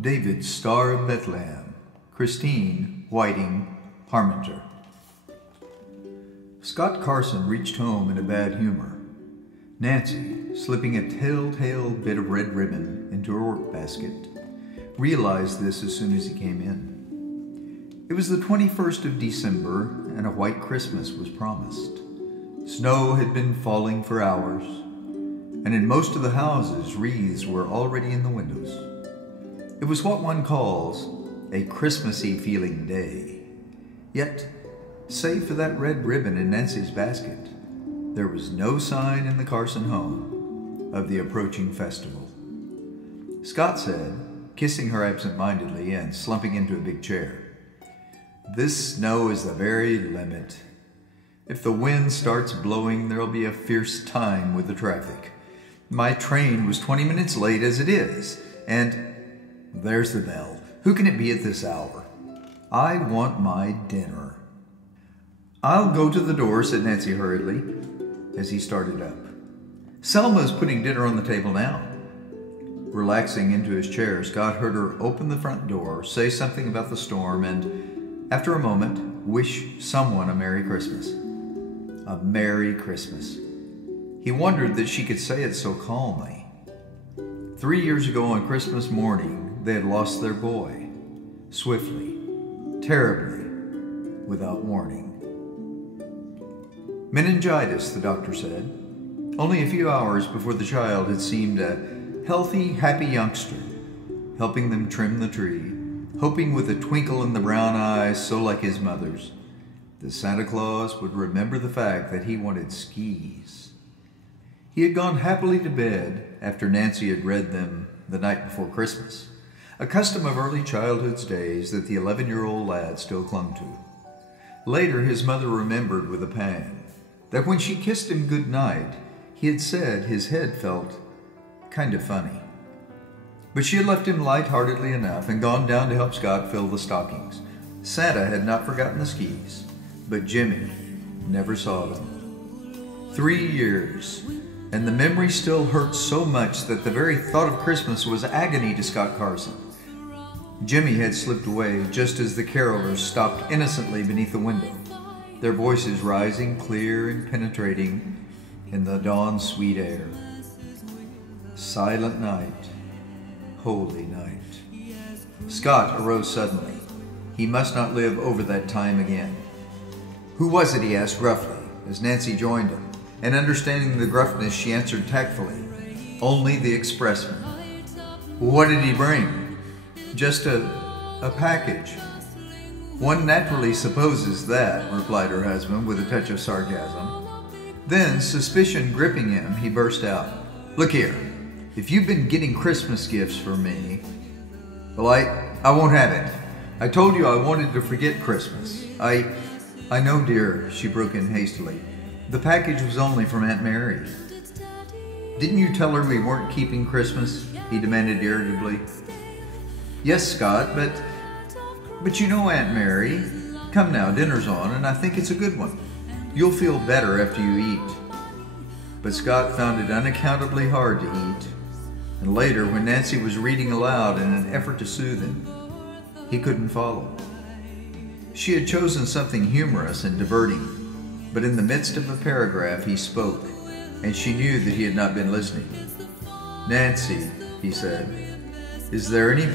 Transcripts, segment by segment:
David's Star of Bethlehem, Christine Whiting Parmenter. Scott Carson reached home in a bad humor. Nancy, slipping a telltale bit of red ribbon into her work basket, realized this as soon as he came in. It was the 21st of December, and a white Christmas was promised. Snow had been falling for hours, and in most of the houses, wreaths were already in the windows. It was what one calls a Christmassy feeling day. Yet, save for that red ribbon in Nancy's basket, there was no sign in the Carson home of the approaching festival. Scott said, kissing her absent-mindedly and slumping into a big chair, "This snow is the very limit. If the wind starts blowing, there'll be a fierce time with the traffic. My train was 20 minutes late as it is, and there's the bell. Who can it be at this hour? I want my dinner." "I'll go to the door," said Nancy hurriedly as he started up. "Selma's putting dinner on the table now." Relaxing into his chair, Scott heard her open the front door, say something about the storm, and, after a moment, wish someone a Merry Christmas. A Merry Christmas. He wondered that she could say it so calmly. 3 years ago on Christmas morning, they had lost their boy. Swiftly, terribly, without warning. Meningitis, the doctor said. Only a few hours before the child had seemed a healthy, happy youngster, helping them trim the tree, hoping with a twinkle in the brown eyes so like his mother's, that Santa Claus would remember the fact that he wanted skis. He had gone happily to bed after Nancy had read them the night before Christmas, a custom of early childhood's days that the 11-year-old lad still clung to. Later, his mother remembered with a pang that when she kissed him good night, he had said his head felt kind of funny. But she had left him lightheartedly enough and gone down to help Scott fill the stockings. Santa had not forgotten the skis, but Jimmy never saw them. 3 years, and the memory still hurt so much that the very thought of Christmas was agony to Scott Carson. Jimmy had slipped away just as the carolers stopped innocently beneath the window, their voices rising clear and penetrating in the dawn's sweet air. Silent night, holy night. Scott arose suddenly. He must not live over that time again. "Who was it?" he asked gruffly as Nancy joined him, and understanding the gruffness, she answered tactfully, "Only the expressman." "What did he bring?" "Just a package." "One naturally supposes that," replied her husband with a touch of sarcasm. Then, suspicion gripping him, he burst out, "Look here, if you've been getting Christmas gifts for me, well, I won't have it. I told you I wanted to forget Christmas. I know, dear," she broke in hastily. "The package was only from Aunt Mary." "Didn't you tell her we weren't keeping Christmas?" he demanded irritably. "Yes, Scott, but you know Aunt Mary. Come now, dinner's on, and I think it's a good one. You'll feel better after you eat." But Scott found it unaccountably hard to eat, and later, when Nancy was reading aloud in an effort to soothe him, he couldn't follow. She had chosen something humorous and diverting, but in the midst of a paragraph he spoke, and she knew that he had not been listening. "Nancy," he said, "is there any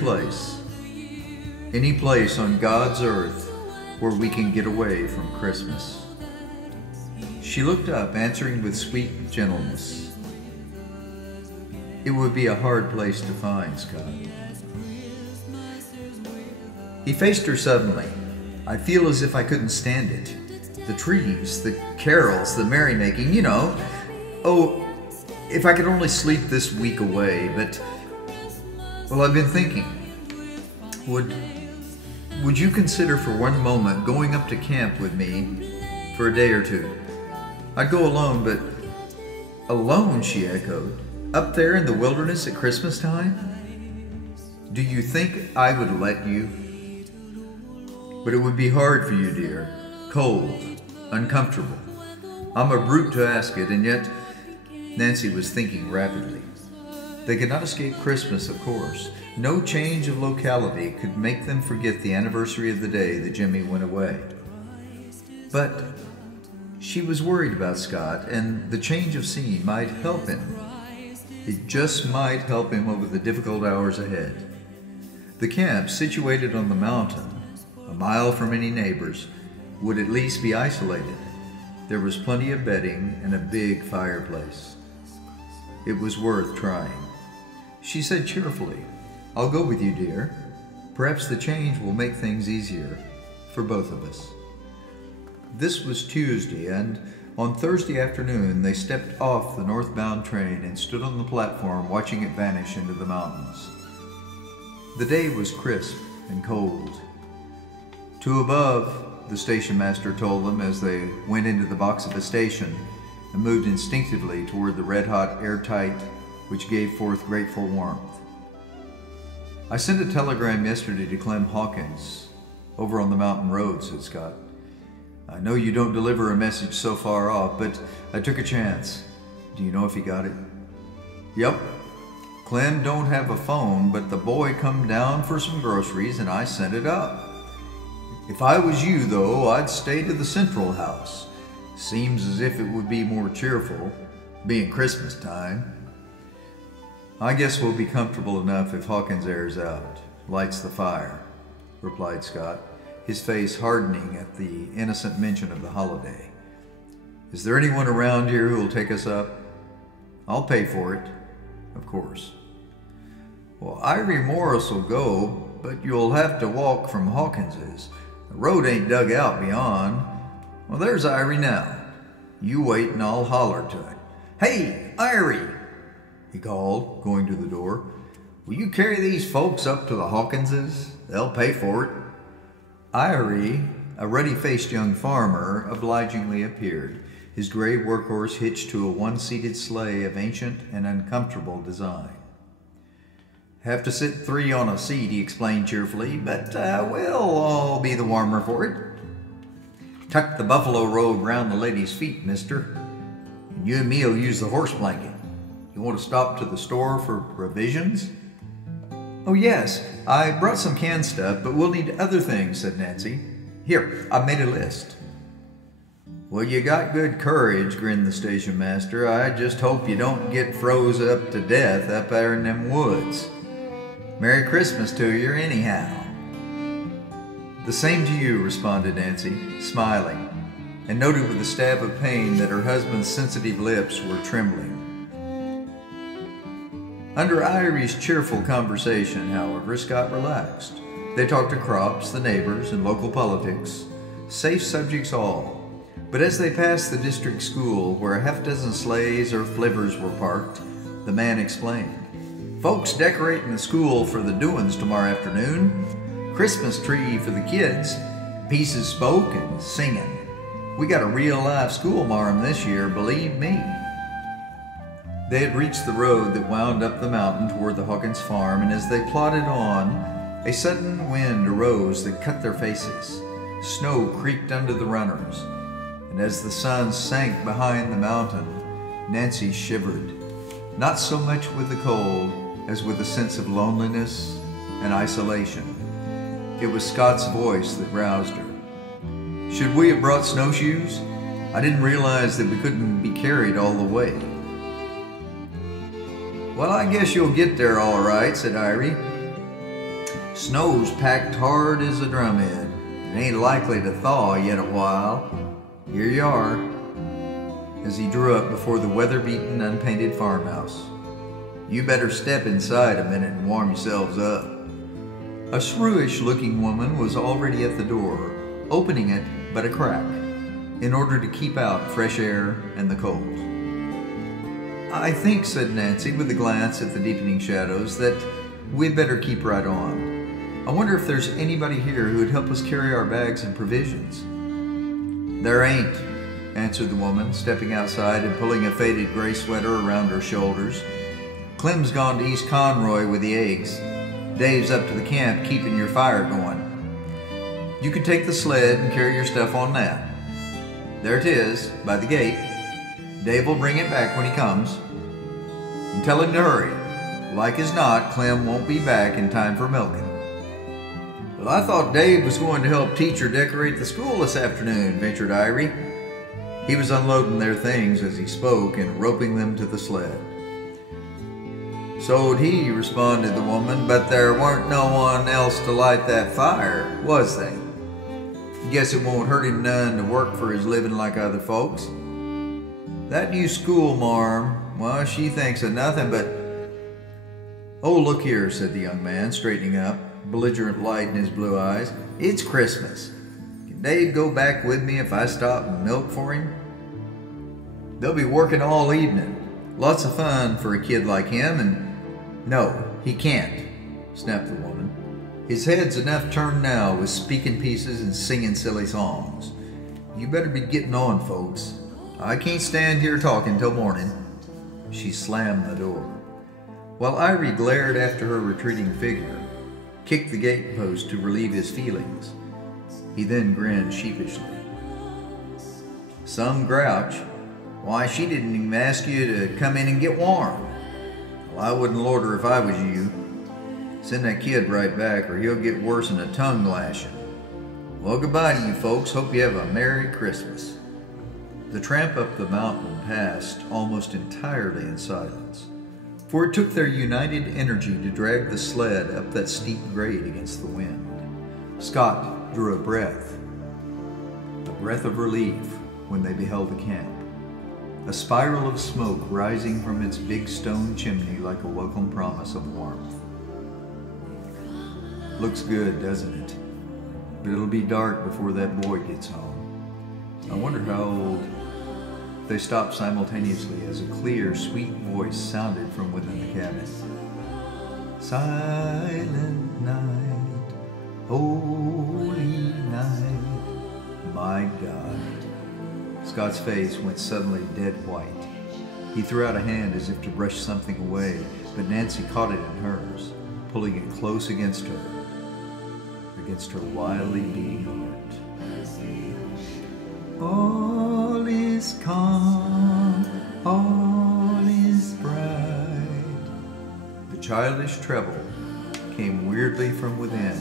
place on God's earth where we can get away from Christmas?" She looked up, answering with sweet gentleness, "It would be a hard place to find, Scott." He faced her suddenly. "I feel as if I couldn't stand it. The trees, the carols, the merrymaking, you know. Oh, if I could only sleep this week away, but, well, I've been thinking. Would you consider for one moment going up to camp with me for a day or two? I'd go alone, but..." "Alone?" she echoed. "Up there in the wilderness at Christmas time? Do you think I would let you?" "But it would be hard for you, dear. Cold, uncomfortable. I'm a brute to ask it, and yet..." Nancy was thinking rapidly. They could not escape Christmas, of course, No change of locality could make them forget the anniversary of the day that Jimmy went away. But she was worried about Scott, and the change of scene might help him. It just might help him over the difficult hours ahead. The camp, situated on the mountain, a mile from any neighbors, would at least be isolated. There was plenty of bedding and a big fireplace. It was worth trying. She said cheerfully, "I'll go with you, dear. Perhaps the change will make things easier for both of us." This was Tuesday, and on Thursday afternoon they stepped off the northbound train and stood on the platform watching it vanish into the mountains. The day was crisp and cold. "Two above," the station master told them as they went into the box of the station and moved instinctively toward the red-hot airtight, which gave forth grateful warmth. "I sent a telegram yesterday to Clem Hawkins, over on the mountain road," said Scott. "I know you don't deliver a message so far off, but I took a chance. Do you know if he got it?" "Yep. Clem don't have a phone, but the boy come down for some groceries and I sent it up. If I was you, though, I'd stay to the central house. Seems as if it would be more cheerful, being Christmas time." "I guess we'll be comfortable enough if Hawkins airs out, lights the fire," replied Scott, his face hardening at the innocent mention of the holiday. "Is there anyone around here who will take us up? I'll pay for it, of course." "Well, Irie Morris will go, but you'll have to walk from Hawkins's. The road ain't dug out beyond. Well, there's Irie now. You wait and I'll holler to him. Hey, Irie!" he called, going to the door. "Will you carry these folks up to the Hawkinses? They'll pay for it." Irie, a ruddy-faced young farmer, obligingly appeared, his gray workhorse hitched to a one-seated sleigh of ancient and uncomfortable design. "Have to sit 3 on a seat," he explained cheerfully, "but we'll all be the warmer for it. Tuck the buffalo robe round the lady's feet, mister, and you and me'll use the horse blanket. You want to stop to the store for provisions?" "Oh, yes, I brought some canned stuff, but we'll need other things," said Nancy. "Here, I've made a list." "Well, you got good courage," grinned the station master. "I just hope you don't get froze up to death up there in them woods. Merry Christmas to you, anyhow." "The same to you," responded Nancy, smiling, and noted with a stab of pain that her husband's sensitive lips were trembling. Under Irie's cheerful conversation, however, Scott relaxed. They talked of crops, the neighbors, and local politics, safe subjects all. But as they passed the district school, where a half-dozen sleighs or flivvers were parked, the man explained, "Folks decorating the school for the doings tomorrow afternoon. Christmas tree for the kids, pieces spoke and singing. We got a real-life school marm this year, believe me." They had reached the road that wound up the mountain toward the Hawkins farm, and as they plodded on, a sudden wind arose that cut their faces. Snow creaked under the runners, and as the sun sank behind the mountain, Nancy shivered, not so much with the cold as with a sense of loneliness and isolation. It was Scott's voice that roused her. "Should we have brought snowshoes? I didn't realize that we couldn't be carried all the way." "Well, I guess you'll get there all right," said Irie. "Snow's packed hard as a drumhead. It ain't likely to thaw yet a while. Here you are," as he drew up before the weather-beaten, unpainted farmhouse. "You better step inside a minute and warm yourselves up." A shrewish-looking woman was already at the door, opening it but a crack, in order to keep out fresh air and the cold. "I think," said Nancy, with a glance at the deepening shadows, "that we'd better keep right on. I wonder if there's anybody here who would help us carry our bags and provisions." "There ain't," answered the woman, stepping outside and pulling a faded gray sweater around her shoulders. "Clem's gone to East Conroy with the eggs. Dave's up to the camp keeping your fire going. You can take the sled and carry your stuff on that. There it is, by the gate. Dave will bring it back when he comes. And tell him to hurry. Like as not, Clem won't be back in time for milking. Well, I thought Dave was going to help Teacher decorate the school this afternoon, ventured Irie. He was unloading their things as he spoke and roping them to the sled. So'd he, responded the woman, but there weren't no one else to light that fire, was they? Guess it won't hurt him none to work for his living like other folks. That new school marm, well, she thinks of nothing but... Oh, look here, said the young man, straightening up, belligerent light in his blue eyes. It's Christmas. Can Dave go back with me if I stop and milk for him? They'll be working all evening. Lots of fun for a kid like him, and... No, he can't, snapped the woman. His head's enough turned now with speaking pieces and singing silly songs. You better be getting on, folks. I can't stand here talking till morning. She slammed the door. While Irie glared after her retreating figure, kicked the gate post to relieve his feelings. He then grinned sheepishly. Some grouch. Why, she didn't even ask you to come in and get warm. Well, I wouldn't loiter her if I was you. Send that kid right back or he'll get worse than a tongue lashing. Well, goodbye to you folks. Hope you have a Merry Christmas. The tramp up the mountain passed almost entirely in silence, for it took their united energy to drag the sled up that steep grade against the wind. Scott drew a breath of relief when they beheld the camp, a spiral of smoke rising from its big stone chimney like a welcome promise of warmth. Looks good, doesn't it? But it'll be dark before that boy gets home. I wonder how old... They stopped simultaneously as a clear, sweet voice sounded from within the cabin. Silent night, holy night, my God. Scott's face went suddenly dead white. He threw out a hand as if to brush something away, but Nancy caught it in hers, pulling it close against her wildly beating heart. All is calm, all is bright. The childish treble came weirdly from within,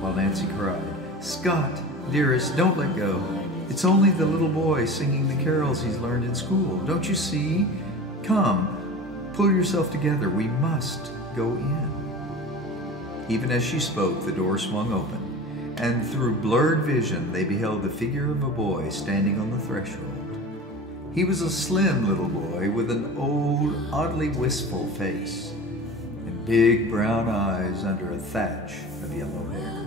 while Nancy cried, Scott, dearest, don't let go. It's only the little boy singing the carols he's learned in school. Don't you see? Come, pull yourself together. We must go in. Even as she spoke, the door swung open, and through blurred vision they beheld the figure of a boy standing on the threshold. He was a slim little boy with an old, oddly wistful face and big brown eyes under a thatch of yellow hair.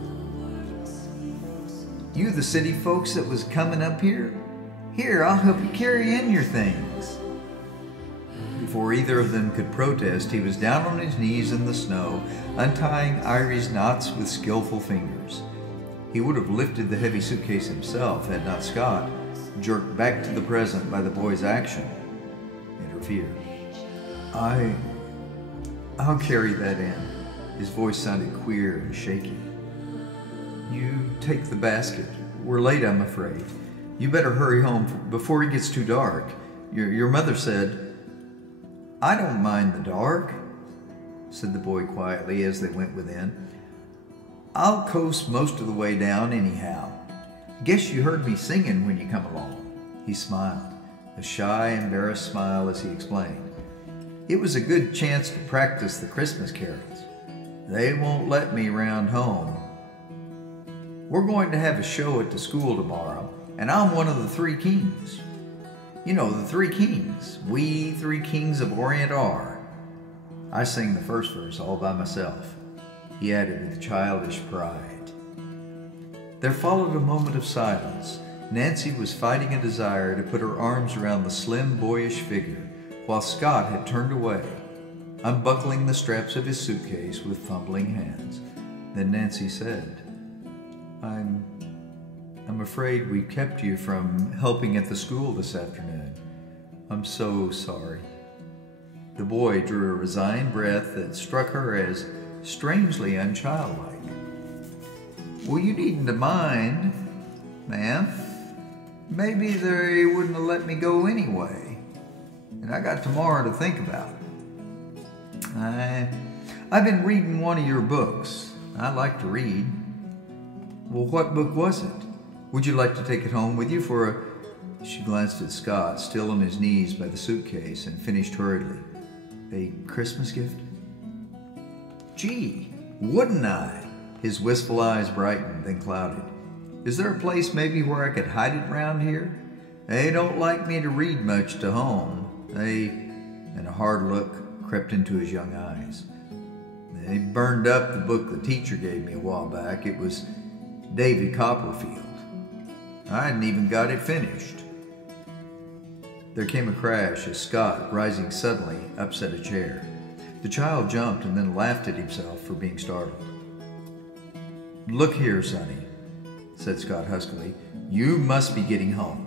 You the city folks that was coming up here? Here, I'll help you carry in your things. Before either of them could protest, he was down on his knees in the snow, untying Irie's knots with skillful fingers. He would have lifted the heavy suitcase himself had not Scott, jerked back to the present by the boy's action, interfered. I'll carry that in. His voice sounded queer and shaky. You take the basket. We're late, I'm afraid. You better hurry home before it gets too dark. Your mother said... I don't mind the dark, said the boy quietly as they went within. I'll coast most of the way down anyhow. Guess you heard me singing when you come along. He smiled, a shy, embarrassed smile as he explained. It was a good chance to practice the Christmas carols. They won't let me round home. We're going to have a show at the school tomorrow, and I'm one of the three kings. You know, the three kings. We three kings of Orient are. I sing the first verse all by myself, he added with childish pride. There followed a moment of silence. Nancy was fighting a desire to put her arms around the slim, boyish figure, while Scott had turned away, unbuckling the straps of his suitcase with fumbling hands. Then Nancy said, I'm afraid we kept you from helping at the school this afternoon. I'm so sorry. The boy drew a resigned breath that struck her as strangely unchildlike. Well, you needn't have mind, ma'am. Maybe they wouldn't have let me go anyway. And I got tomorrow to think about. I've been reading one of your books. I like to read. Well, what book was it? Would you like to take it home with you for a... She glanced at Scott, still on his knees by the suitcase, and finished hurriedly. A Christmas gift? Gee, wouldn't I? His wistful eyes brightened, then clouded. Is there a place maybe where I could hide it round here? They don't like me to read much to home. And a hard look crept into his young eyes. They burned up the book the teacher gave me a while back. It was David Copperfield. I hadn't even got it finished. There came a crash as Scott, rising suddenly, upset a chair. The child jumped and then laughed at himself for being startled. Look here, Sonny, said Scott huskily. You must be getting home.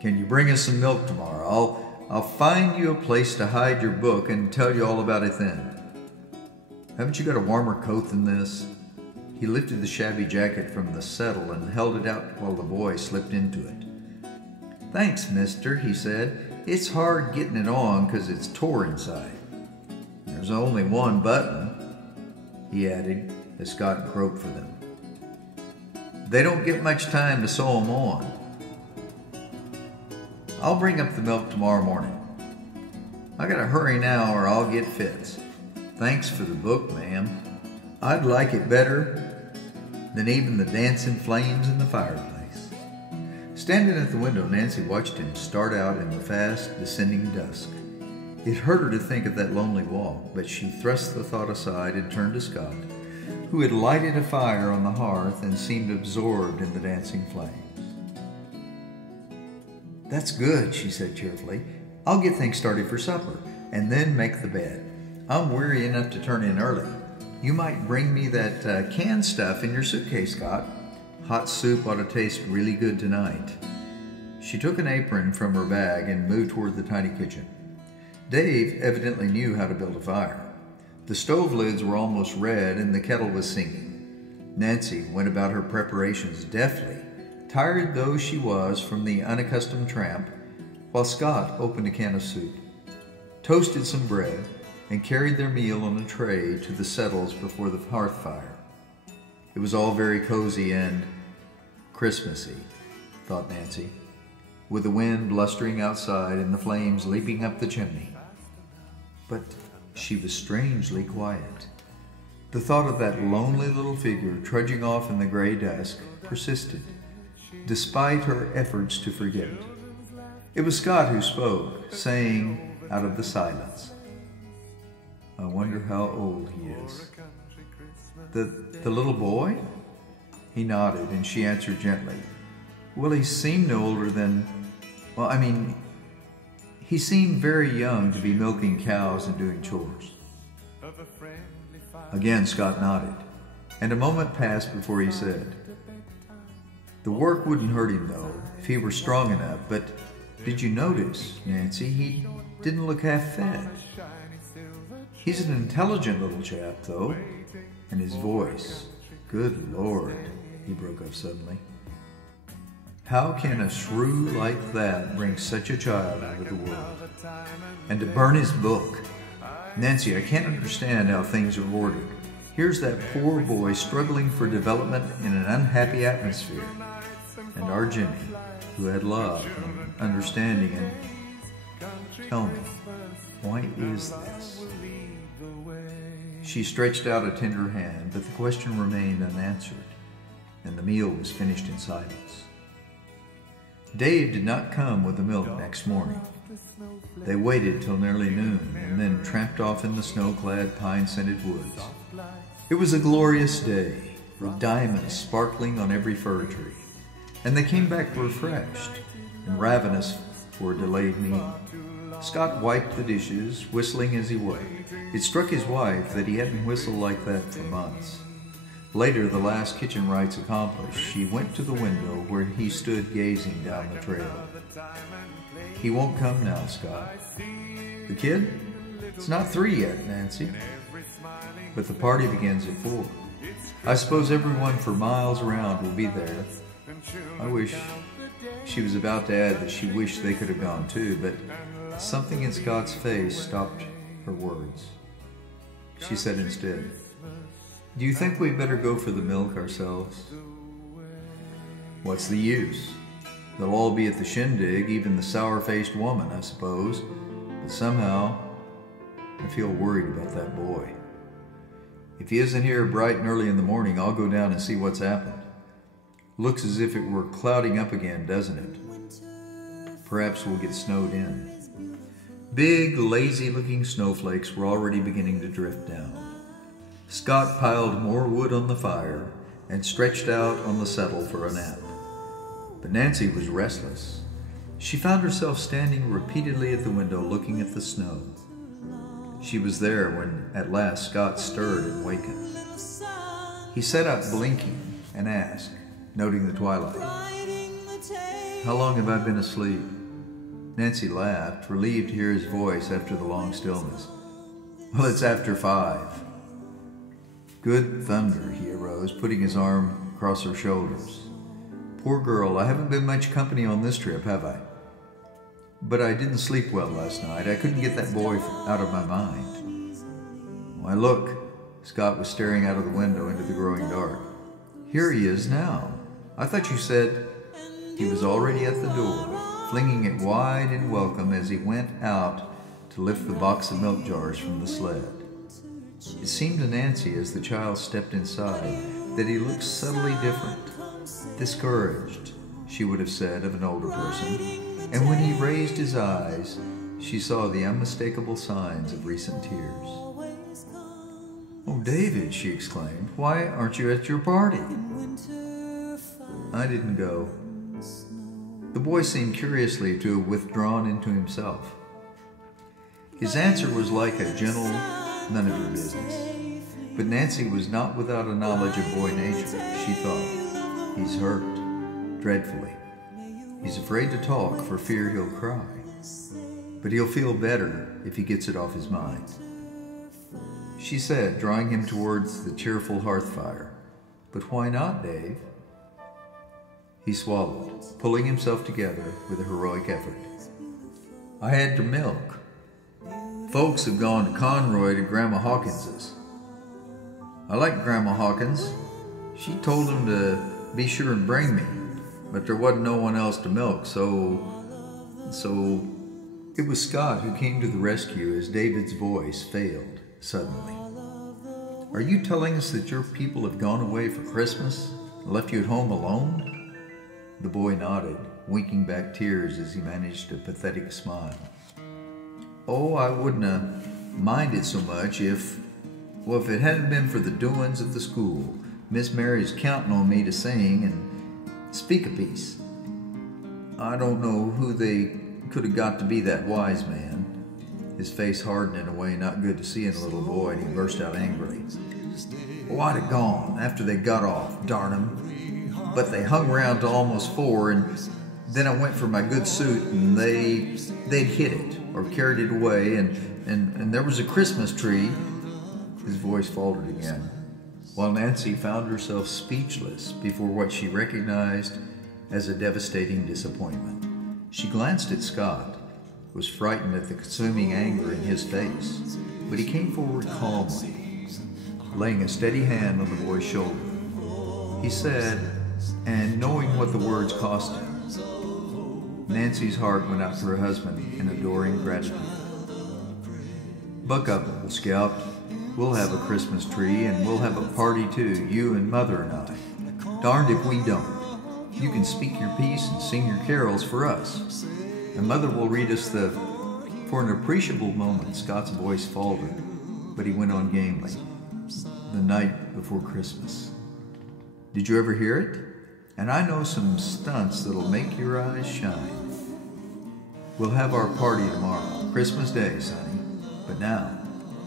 Can you bring us some milk tomorrow? I'll find you a place to hide your book and tell you all about it then. Haven't you got a warmer coat than this? He lifted the shabby jacket from the settle and held it out while the boy slipped into it. Thanks, mister, he said. It's hard getting it on because it's tore inside. There's only one button, he added as Scott groped for them. They don't get much time to sew them on. I'll bring up the milk tomorrow morning. I gotta hurry now or I'll get fits. Thanks for the book, ma'am. I'd like it better than even the dancing flames in the fireplace. Standing at the window, Nancy watched him start out in the fast descending dusk. It hurt her to think of that lonely walk, but she thrust the thought aside and turned to Scott, who had lighted a fire on the hearth and seemed absorbed in the dancing flames. That's good, she said cheerfully. I'll get things started for supper and then make the bed. I'm weary enough to turn in early. You might bring me that canned stuff in your suitcase, Scott. Hot soup ought to taste really good tonight. She took an apron from her bag and moved toward the tiny kitchen. Dave evidently knew how to build a fire. The stove lids were almost red and the kettle was singing. Nancy went about her preparations deftly, tired though she was from the unaccustomed tramp, while Scott opened a can of soup, toasted some bread, and carried their meal on a tray to the settles before the hearth fire. It was all very cozy and Christmassy, thought Nancy, with the wind blustering outside and the flames leaping up the chimney. But she was strangely quiet. The thought of that lonely little figure trudging off in the gray dusk persisted, despite her efforts to forget. It was Scott who spoke, saying out of the silence, I wonder how old he is. The little boy? He nodded, and she answered gently, well, he seemed no older than, he seemed very young to be milking cows and doing chores. Again, Scott nodded, and a moment passed before he said, the work wouldn't hurt him, though, if he were strong enough, but did you notice, Nancy, he didn't look half fed. He's an intelligent little chap, though, and his voice, good Lord, he broke off suddenly. How can a shrew like that bring such a child into the world? And to burn his book. Nancy, I can't understand how things are ordered. Here's that poor boy struggling for development in an unhappy atmosphere. And our Jimmy, who had love and understanding, and tell me, why is this? She stretched out a tender hand, but the question remained unanswered, and the meal was finished in silence. Dave did not come with the milk next morning. They waited till nearly noon, and then tramped off in the snow-clad, pine-scented woods. It was a glorious day, with diamonds sparkling on every fir tree, and they came back refreshed and ravenous for a delayed meal. Scott wiped the dishes, whistling as he worked. It struck his wife that he hadn't whistled like that for months. Later, the last kitchen rites accomplished, she went to the window where he stood gazing down the trail. He won't come now, Scott. The kid? It's not 3 yet, Nancy. But the party begins at 4. I suppose everyone for miles around will be there. I wish... She was about to add that she wished they could have gone too, but something in Scott's face stopped her words. she said instead. Do you think we'd better go for the milk ourselves? What's the use? They'll all be at the shindig, even the sour-faced woman, I suppose. But somehow, I feel worried about that boy. If he isn't here bright and early in the morning, I'll go down and see what's happened. Looks as if it were clouding up again, doesn't it? Perhaps we'll get snowed in. Big, lazy-looking snowflakes were already beginning to drift down. Scott piled more wood on the fire and stretched out on the settle for a nap. But Nancy was restless. She found herself standing repeatedly at the window looking at the snow. She was there when at last Scott stirred and wakened. He sat up blinking and asked, noting the twilight, "How long have I been asleep?" Nancy laughed, relieved to hear his voice after the long stillness. "Well, it's after 5. Good thunder, he arose, putting his arm across her shoulders. Poor girl, I haven't been much company on this trip, have I? But I didn't sleep well last night. I couldn't get that boy out of my mind. Why, look. Scott was staring out of the window into the growing dark. Here he is now. I thought you said... He was already at the door, flinging it wide in welcome as he went out to lift the box of milk jars from the sled. It seemed to Nancy as the child stepped inside that he looked subtly different. Discouraged, she would have said of an older person, and when he raised his eyes, she saw the unmistakable signs of recent tears. "Oh, David," she exclaimed, "why aren't you at your party?" "I didn't go." The boy seemed curiously to have withdrawn into himself. His answer was like a gentle, "None of your business." But Nancy was not without a knowledge of boy nature. She thought, he's hurt, dreadfully. He's afraid to talk for fear he'll cry. But he'll feel better if he gets it off his mind. She said, drawing him towards the cheerful hearth fire, "But why not, Dave?" He swallowed, pulling himself together with a heroic effort. "I had to milk. Folks have gone to Conroy to Grandma Hawkins's. I like Grandma Hawkins. She told them to be sure and bring me, but there wasn't no one else to milk, so... It was Scott who came to the rescue as David's voice failed suddenly. "Are you telling us that your people have gone away for Christmas and left you at home alone?" The boy nodded, winking back tears as he managed a pathetic smile. "Oh, I wouldn't have minded so much if it hadn't been for the doings of the school. Miss Mary's counting on me to sing and speak a piece. I don't know who they could have got to be that wise man." His face hardened in a way not good to see in a little boy, and he burst out angrily. "Oh, I'd have gone after they got off, darn 'em. But they hung around till almost 4, and then I went for my good suit, and they'd hid it or carried it away, and there was a Christmas tree." His voice faltered again, while Nancy found herself speechless before what she recognized as a devastating disappointment. She glanced at Scott, was frightened at the consuming anger in his face, but he came forward calmly, laying a steady hand on the boy's shoulder. He said, and knowing what the words cost him, Nancy's heart went out to her husband in adoring gratitude. "Buck up, little scout. We'll have a Christmas tree, and we'll have a party too, you and Mother and I. Darned if we don't. You can speak your piece and sing your carols for us. And Mother will read us the..." For an appreciable moment, Scott's voice faltered, but he went on gamely. "The night before Christmas. Did you ever hear it? And I know some stunts that'll make your eyes shine. We'll have our party tomorrow, Christmas Day, sonny. But now..."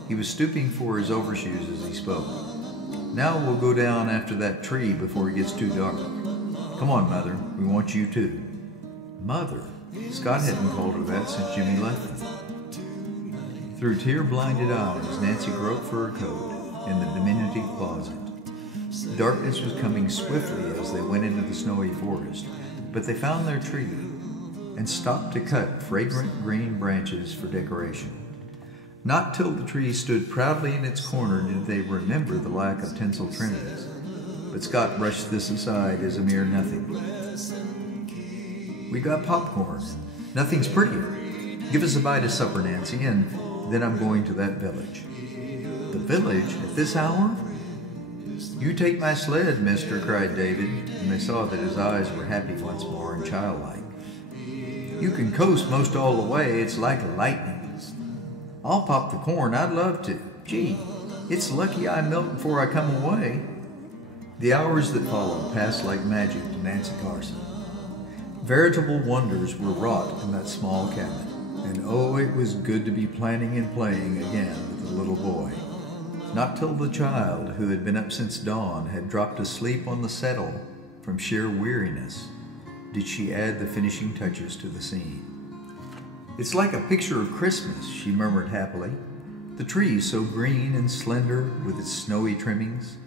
He was stooping for his overshoes as he spoke. "Now we'll go down after that tree before it gets too dark. Come on, Mother, we want you too." Mother? Scott hadn't called her that since Jimmy left them. Through tear-blinded eyes, Nancy groped for her coat in the diminutive closet. Darkness was coming swiftly as they went into the snowy forest, but they found their tree and stopped to cut fragrant green branches for decoration. Not till the tree stood proudly in its corner did they remember the lack of tinsel trimmings. But Scott brushed this aside as a mere nothing. "We got popcorn. Nothing's prettier. Give us a bite of supper, Nancy, and then I'm going to that village." "The village? At this hour?" "You take my sled, mister," cried David, and they saw that his eyes were happy once more and childlike. "You can coast most all the way. It's like lightning." "I'll pop the corn. I'd love to. Gee, it's lucky I milked before I come away." The hours that followed passed like magic to Nancy Carson. Veritable wonders were wrought in that small cabin, and oh, it was good to be planning and playing again with the little boy. Not till the child, who had been up since dawn, had dropped asleep on the settle from sheer weariness, did she add the finishing touches to the scene. "It's like a picture of Christmas," she murmured happily. "The tree so green and slender with its snowy trimmings,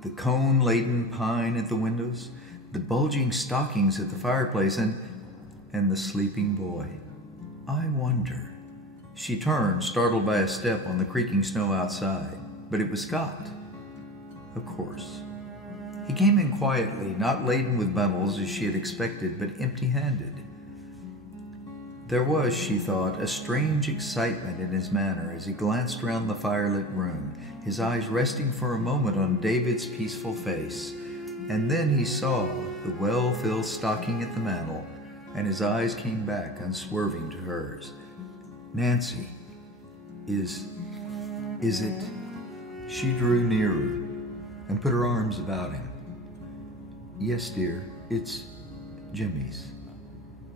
the cone-laden pine at the windows, the bulging stockings at the fireplace, and the sleeping boy. I wonder." She turned, startled by a step on the creaking snow outside, but it was Scott. Of course. He came in quietly, not laden with bundles as she had expected, but empty-handed. There was, she thought, a strange excitement in his manner as he glanced round the firelit room, his eyes resting for a moment on David's peaceful face, and then he saw the well-filled stocking at the mantel, and his eyes came back unswerving to hers. "Nancy, is it?" She drew nearer and put her arms about him. "Yes, dear, it's Jimmy's.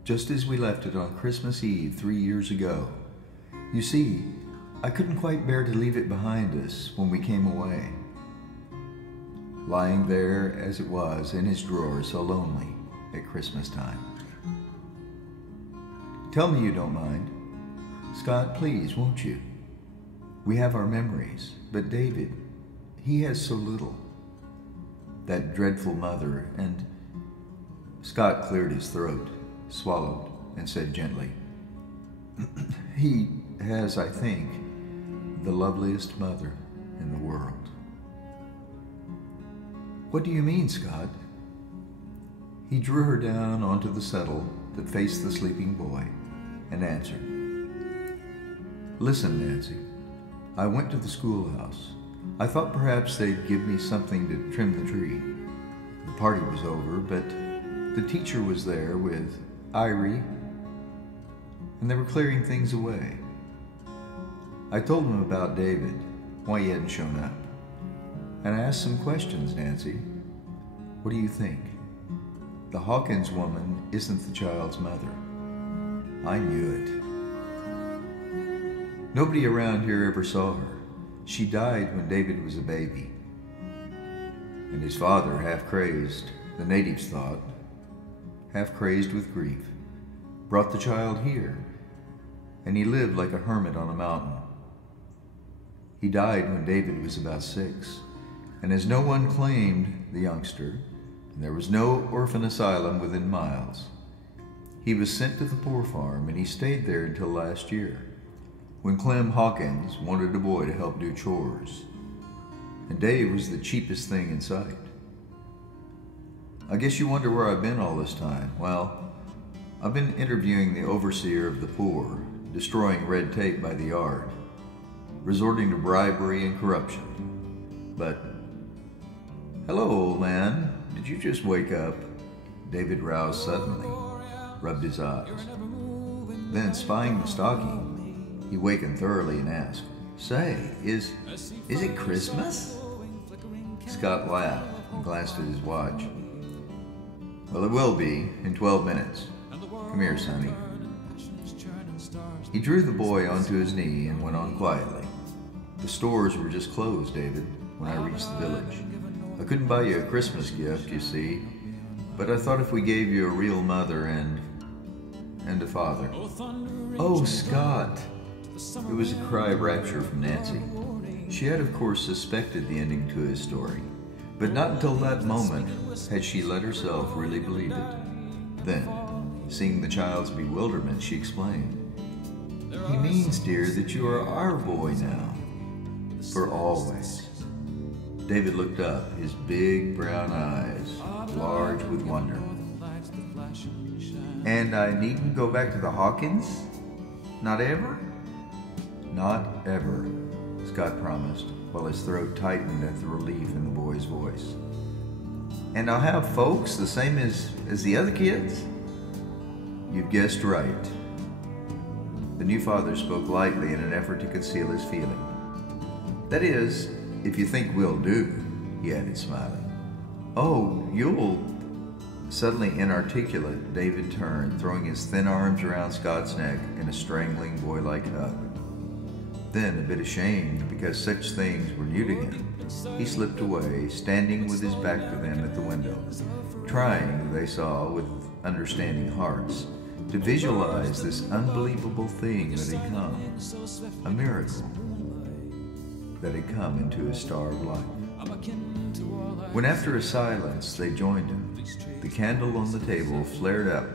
Just as we left it on Christmas Eve 3 years ago. You see, I couldn't quite bear to leave it behind us when we came away." Lying there as it was in his drawer so lonely at Christmas time. "Tell me you don't mind. Scott, please, won't you? We have our memories, but David, he has so little. That dreadful mother and..." Scott cleared his throat, swallowed, and said gently, "He has, I think, the loveliest mother in the world." "What do you mean, Scott?" He drew her down onto the settle that faced the sleeping boy and answered, "Listen, Nancy, I went to the schoolhouse. I thought perhaps they'd give me something to trim the tree. The party was over, but the teacher was there with Irie, and they were clearing things away. I told them about David, why he hadn't shown up, and I asked some questions, Nancy. What do you think? The Hawkins woman isn't the child's mother. I knew it. Nobody around here ever saw her. She died when David was a baby. And his father, half crazed, the natives thought, half crazed with grief, brought the child here, and he lived like a hermit on a mountain. He died when David was about 6, and as no one claimed the youngster, and there was no orphan asylum within miles, he was sent to the poor farm, and he stayed there until last year, when Clem Hawkins wanted a boy to help do chores, and Dave was the cheapest thing in sight. I guess you wonder where I've been all this time. Well, I've been interviewing the overseer of the poor, destroying red tape by the yard, resorting to bribery and corruption. But, hello, old man, did you just wake up? David roused suddenly, rubbed his eyes. Then, spying the stocking, he wakened thoroughly and asked, "Say, is it Christmas?" Scott laughed and glanced at his watch. "Well, it will be in 12 minutes. Come here, sonny." He drew the boy onto his knee and went on quietly. "The stores were just closed, David, when I reached the village. I couldn't buy you a Christmas gift, you see, but I thought if we gave you a real mother and a father." "Oh, Scott!" It was a cry of rapture from Nancy. She had, of course, suspected the ending to his story, but not until that moment had she let herself really believe it. Then, seeing the child's bewilderment, she explained, He means, dear, that you are our boy now, for always. David looked up, his big brown eyes large with wonder. And I needn't go back to the Hawkins? Not ever? Not ever, Scott promised, while his throat tightened at the relief in the boy's voice. And I'll have folks the same as the other kids? You've guessed right. The new father spoke lightly in an effort to conceal his feeling. That is, if you think we'll do, he added, smiling. Oh, you'll... Suddenly inarticulate, David turned, throwing his thin arms around Scott's neck in a strangling, boy-like hug. Then, a bit ashamed because such things were new to him, he slipped away, standing with his back to them at the window, trying, they saw, with understanding hearts, to visualize this unbelievable thing that had come, a miracle that had come into his Star of Life. When after a silence they joined him, the candle on the table flared up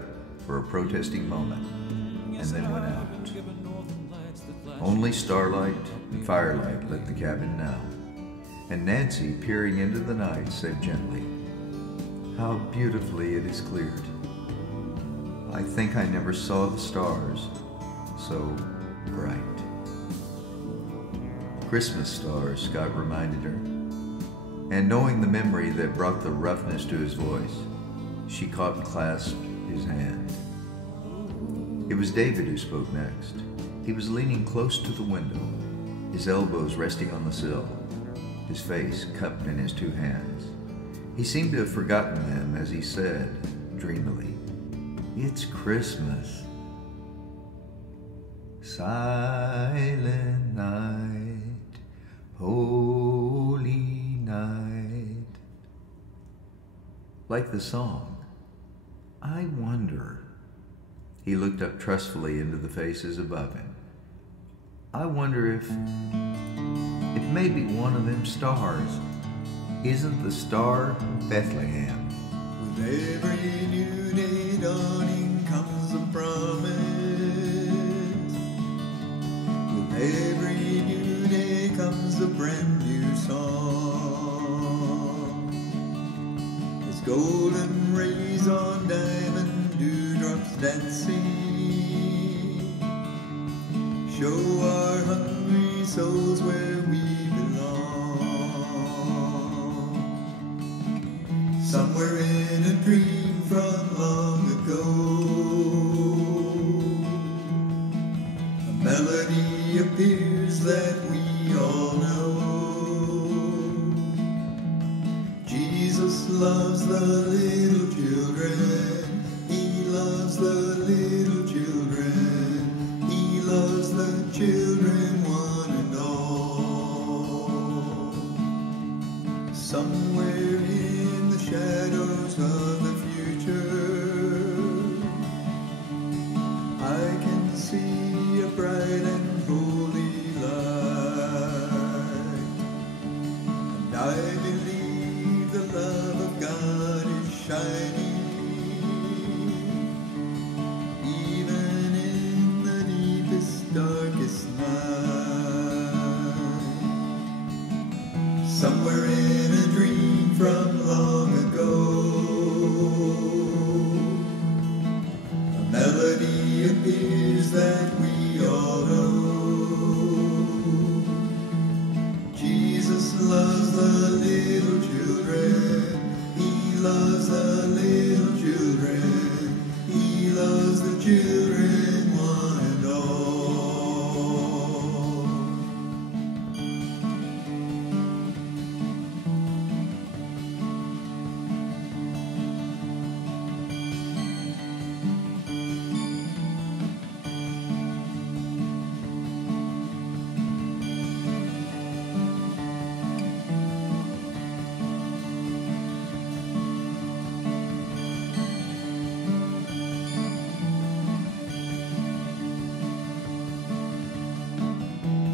for a protesting moment and then went out. Only starlight and firelight lit the cabin now, and Nancy, peering into the night, said gently, "How beautifully it is cleared. I think I never saw the stars so bright." Christmas stars, Scott reminded her, and knowing the memory that brought the roughness to his voice, she caught and clasped his hand. It was David who spoke next. He was leaning close to the window, his elbows resting on the sill, his face cupped in his two hands. He seemed to have forgotten them as he said, dreamily, "It's Christmas. Silent night, holy night." Like the song. I wonder. He looked up trustfully into the faces above him. I wonder if maybe one of them stars isn't the Star of Bethlehem. With every new day dawning comes a promise. With every new day comes a brand new song. As golden rays on diamond dewdrops dancing show our hungry souls where we belong. Somewhere in a dream from long ago, a melody appears that we all know. Jesus loves the little children. He loves the little children. He loves the children, one and all. Somewhere in the shadows of the future, I can see a bright and holy light. And I believe the love of God is shining darkest night. Somewhere in a dream from long ago, a melody appears that we all know. Jesus loves the little children. He loves the little children. He loves the children, one and all.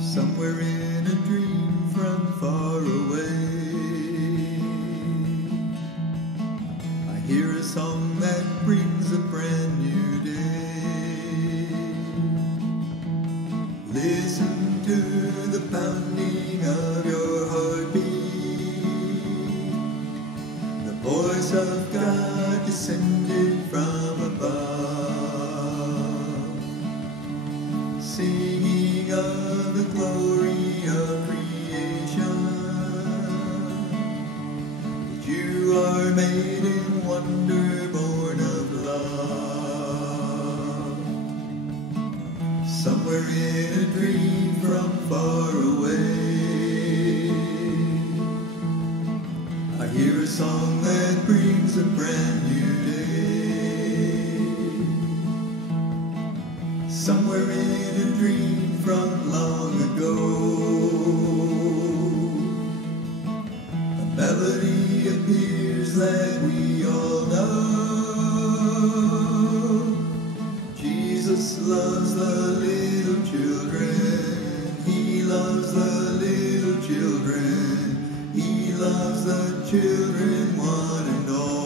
Somewhere in a dream from far away, I hear a song that brings a brand new day. pounding of your heartbeat. The voice of God descended from above, singing of the glory of creation. That you are made in wonder, born of love. Somewhere in a dream from far away, I hear a song that brings a brand new day. Somewhere in a dream from long ago, a melody appears that we all know. Jesus loves the little children. He loves the little children. He loves the children, one and all.